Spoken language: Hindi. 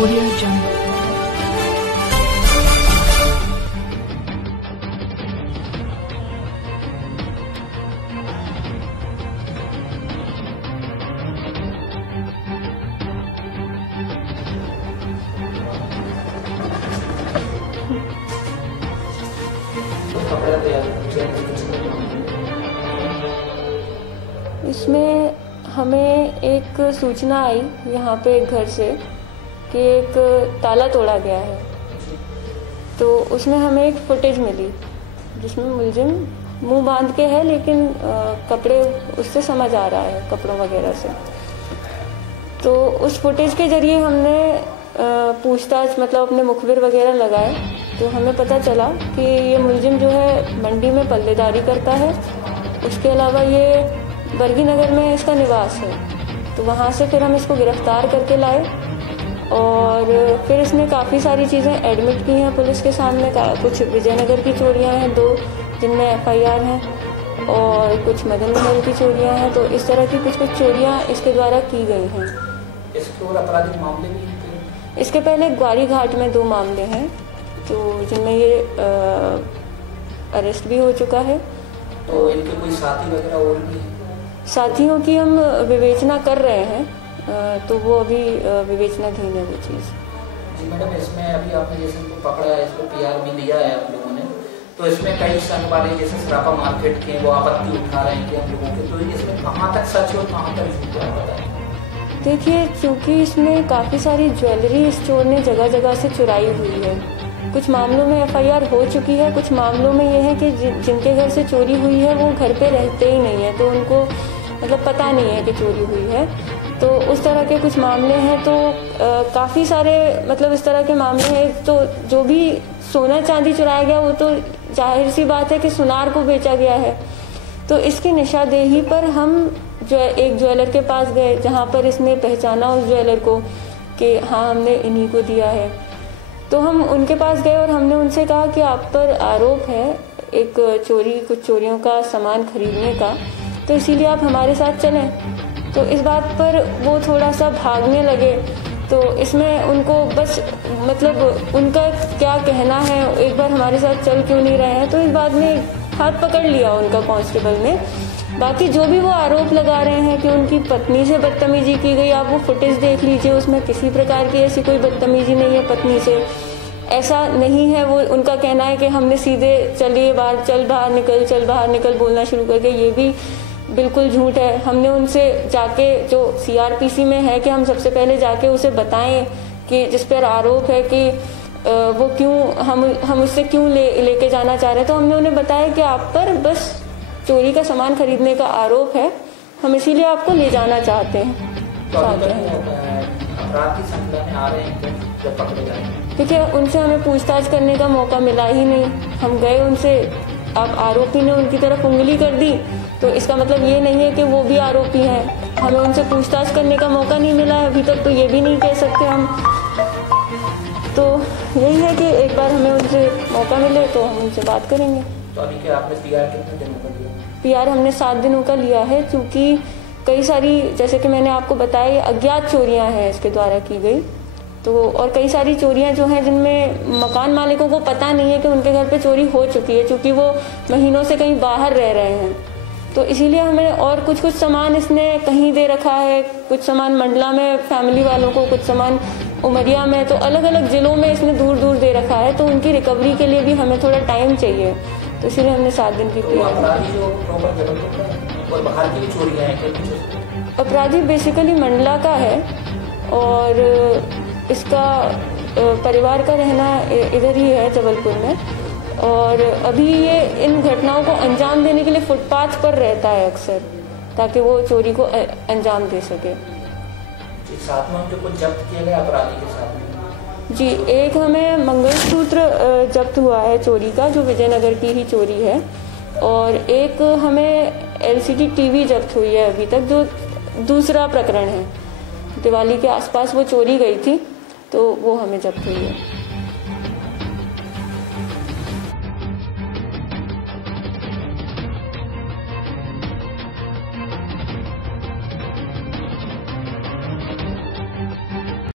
Audio Jungle. इसमें हमें एक सूचना आई यहाँ पे घर से कि एक ताला तोड़ा गया है, तो उसमें हमें एक फुटेज मिली जिसमें मुलजिम मुंह बांध के है, लेकिन कपड़े उससे समझ आ रहा है कपड़ों वगैरह से। तो उस फुटेज के जरिए हमने पूछताछ मतलब अपने मुखबिर वगैरह लगाए, तो हमें पता चला कि ये मुलजिम जो है मंडी में पल्लेदारी करता है। उसके अलावा ये बरगी नगर में इसका निवास है। तो वहाँ से फिर हम इसको गिरफ्तार करके लाए और फिर इसने काफ़ी सारी चीज़ें एडमिट की हैं पुलिस के सामने। कुछ विजयनगर की चोरियाँ हैं 2 जिनमें FIR हैं, और कुछ मदन महल की चोरियाँ हैं। तो इस तरह की कुछ चोरियाँ इसके द्वारा की गई हैं। इसके और आपराधिक मामले भी हैं? इसके पहले ग्वारी घाट में 2 मामले हैं, तो जिनमें ये अरेस्ट भी हो चुका है। तो इनके कोई साथी वगैरह और भी हैं? साथियों की हम विवेचना कर रहे हैं, तो वो अभी विवेचनाधीन है वो चीज़। जी मैडम, इसमें अभी आपने जैसे इनको पकड़ा है, इसको PR भी लिया है आप लोगों ने, तो इसमें कई संघ वाले जैसे सराफा मार्केट के वो आपत्ति उठा रहे हैं कि हम लोगों के, तो इसमें कहाँ तक सच और कहाँ तक झूठ है बताएं। देखिए, क्योंकि इसमें काफ़ी सारी ज्वेलरी इस चोर ने जगह जगह से चुराई हुई है। कुछ मामलों में FIR हो चुकी है, कुछ मामलों में ये है कि जिनके घर से चोरी हुई है वो घर पे रहते ही नहीं है, तो उनको मतलब पता नहीं है कि चोरी हुई है। तो उस तरह के कुछ मामले हैं। तो काफ़ी सारे मतलब इस तरह के मामले हैं। तो जो भी सोना चांदी चुराया गया वो तो जाहिर सी बात है कि सुनार को बेचा गया है। तो इसकी निशानदेही पर हम जो एक ज्वेलर के पास गए, जहाँ पर इसने पहचाना उस ज्वेलर को कि हाँ हमने इन्हीं को दिया है। तो हम उनके पास गए और हमने उनसे कहा कि आप पर आरोप है एक कुछ चोरियों का सामान खरीदने का, तो इसीलिए आप हमारे साथ चलें। तो इस बात पर वो थोड़ा सा भागने लगे। तो इसमें उनको बस मतलब उनका क्या कहना है, एक बार हमारे साथ चल क्यों नहीं रहे हैं, तो इस बात में हाथ पकड़ लिया उनका कांस्टेबल ने। बाकी जो भी वो आरोप लगा रहे हैं कि उनकी पत्नी से बदतमीजी की गई, आप वो फुटेज देख लीजिए, उसमें किसी प्रकार की ऐसी कोई बदतमीजी नहीं है पत्नी से, ऐसा नहीं है। वो उनका कहना है कि हमने सीधे चलिए बाहर, चल बाहर निकल बोलना शुरू कर दिया, ये भी बिल्कुल झूठ है। हमने उनसे जाके जो CRPC में है कि हम सबसे पहले जाके उसे बताएं कि जिस पर आरोप है कि वो क्यों हम उससे क्यों लेके जाना चाह रहे हैं। तो हमने उन्हें बताया कि आप पर बस चोरी का सामान खरीदने का आरोप है, हम इसीलिए आपको ले जाना चाहते हैं। देखिए, उनसे हमें पूछताछ करने का मौका मिला ही नहीं। हम गए उनसे, अब आरोपी ने उनकी तरफ उंगली कर दी, तो इसका मतलब ये नहीं है कि वो भी आरोपी हैं। हमें उनसे पूछताछ करने का मौका नहीं मिला है अभी तक, तो ये भी नहीं कह सकते हम। तो यही है कि एक बार हमें उनसे मौका मिले तो हम उनसे बात करेंगे। तो अभी क्या आपने PR कितने दिनों का लिया? PR हमने 7 दिनों का लिया है, क्योंकि कई सारी, जैसे कि मैंने आपको बताया, अज्ञात चोरियां हैं इसके द्वारा की गई। तो और कई सारी चोरियां जो हैं जिनमें मकान मालिकों को पता नहीं है कि उनके घर पे चोरी हो चुकी है, क्योंकि वो महीनों से कहीं बाहर रह रहे हैं। तो इसीलिए हमें, और कुछ सामान इसने कहीं दे रखा है, कुछ सामान मंडला में फैमिली वालों को, कुछ सामान उमरिया में, तो अलग अलग जिलों में इसने दूर दूर दे रखा है। तो उनकी रिकवरी के लिए भी हमें थोड़ा टाइम चाहिए, तो इसीलिए हमने 7 दिन की PR। और बाहर की भी चोरियां हैं? अपराधी बेसिकली मंडला का है और इसका परिवार का रहना इधर ही है जबलपुर में, और अभी ये इन घटनाओं को अंजाम देने के लिए फुटपाथ पर रहता है अक्सर, ताकि वो चोरी को अंजाम दे सके। साथ में उनके कुछ जब्त किए गए अपराधी के साथ में? जी, एक हमें मंगलसूत्र जब्त हुआ है चोरी का, जो विजयनगर की ही चोरी है, और एक हमें LCD TV जब्त हुई है अभी तक, जो दूसरा प्रकरण है। दिवाली के आसपास वो चोरी गई थी, तो वो हमें जब्त हुई है।